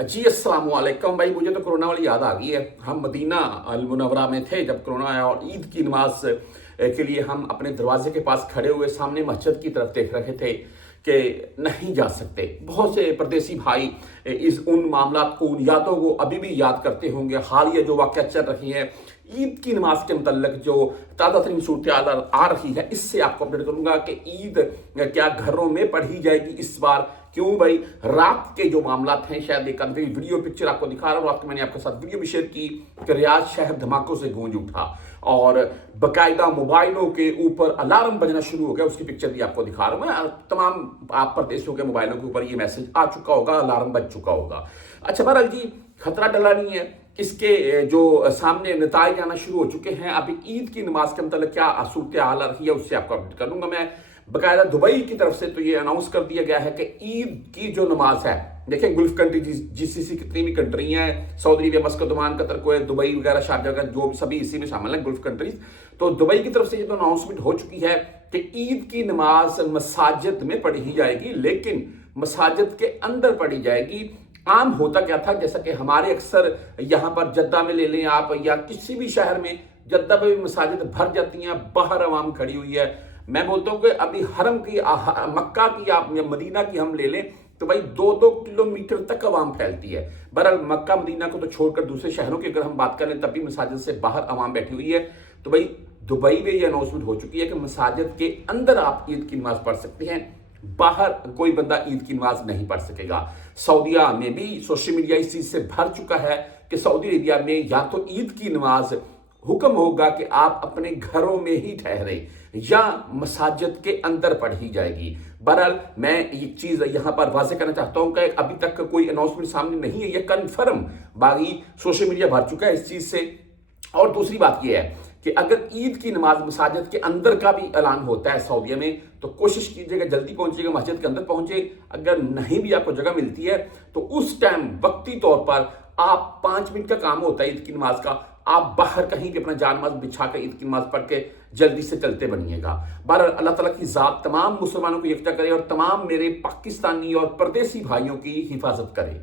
जी अस्सलाम वालेकुम भाई। मुझे तो कोरोना वाली याद आ गई है। हम मदीना अल मुनव्वरा में थे जब कोरोना आया और ईद की नमाज के लिए हम अपने दरवाजे के पास खड़े हुए सामने मस्जिद की तरफ देख रहे थे कि नहीं जा सकते। बहुत से परदेसी भाई इस उन मामलात को, उन यादों को अभी भी याद करते होंगे। हालिया जो वाक़या चल रही है ईद की नमाज के मतलब जो ताज़ा तरीन सूरत आ रही है, इससे आपको अपडेट करूंगा कि ईद क्या घरों में पढ़ी जाएगी इस बार। क्यों भाई, रात के जो मामलात हैं, शायद एक अंदर वीडियो पिक्चर आपको दिखा रहा हूँ। रात को मैंने आपके साथ वीडियो भी शेयर की कि रियाज शहर धमाकों से गूंज उठा और बाकायदा मोबाइलों के ऊपर अलार्म बजना शुरू हो गया। उसकी पिक्चर भी आपको दिखा रहा हूँ मैं। तमाम आप परदेशों के मोबाइलों के ऊपर ये मैसेज आ चुका होगा, अलार्म बज चुका होगा। अच्छा बहरहाल जी, खतरा डला नहीं है। इसके जो सामने नताइज आना शुरू हो चुके हैं। अभी ईद की नमाज के मतलब क्या सूरत हाल रही है उससे आपको अपडेट करूंगा मैं। बाकायदा दुबई की तरफ से तो ये अनाउंस कर दिया गया है कि ईद की जो नमाज है, देखिए गल्फ कंट्री जीसीसी कितनी भी कंट्री हैं, Saudi Arabia, मस्कत, Oman, Qatar, Kuwait, Dubai वगैरह, शारजाह वगैरह, जो सभी इसी में शामिल हैं गल्फ कंट्रीज। तो दुबई की तरफ से ये तो अनाउंसमेंट हो चुकी है कि ईद की नमाज मसाजिद में पढ़ी जाएगी, लेकिन मसाजिद के अंदर पढ़ी जाएगी। आम होता क्या था, जैसा कि हमारे अक्सर यहाँ पर जद्दा में ले लें आप या किसी भी शहर में, जद्दा में भी मसाजिद भर जाती हैं, बाहर आवाम खड़ी हुई है। मैं बोलता हूँ कि अभी हरम की, मक्का की आप या मदीना की हम ले लें तो भाई 2-2 किलोमीटर तक आवाम फैलती है। बहरहाल मक्का मदीना को तो छोड़कर दूसरे शहरों की अगर हम बात करें तब भी मसाजिद से बाहर आवाम बैठी हुई है। तो भाई दुबई में ये अनाउंसमेंट हो चुकी है कि मसाजिद के अंदर आप ईद की नमाज पढ़ सकते हैं, बाहर कोई बंदा ईद की नमाज नहीं पढ़ सकेगा। सऊदीया में भी सोशल मीडिया इस चीज से भर चुका है कि सऊदी अरेबिया में या तो ईद की नमाज हुक्म होगा कि आप अपने घरों में ही ठहरे या मसाजिद के अंदर पढ़ी जाएगी। बहरहाल मैं एक चीज यहां पर वाज़ेह करना चाहता हूं कि अभी तक कोई अनाउंसमेंट सामने नहीं है, यह कन्फर्म बाकी सोशल मीडिया भर चुका है इस चीज से। और दूसरी बात यह है कि अगर ईद की नमाज मसाजिद के अंदर का भी ऐलान होता है सऊदीया में, तो कोशिश कीजिएगा जल्दी पहुंचिएगा, मस्जिद के अंदर पहुंचे। अगर नहीं भी आपको जगह मिलती है तो उस टाइम वक्ती तौर पर आप 5 मिनट का काम होता है ईद की नमाज का, आप बाहर कहीं भी अपना जानमाज बिछाकर ईद की नमाज पढ़ के जल्दी से चलते बनिएगा। बहरहाल अल्लाह ताला की ज़ात तमाम मुसलमानों को यकजा करे और तमाम मेरे पाकिस्तानी और परदेसी भाइयों की हिफाजत करे।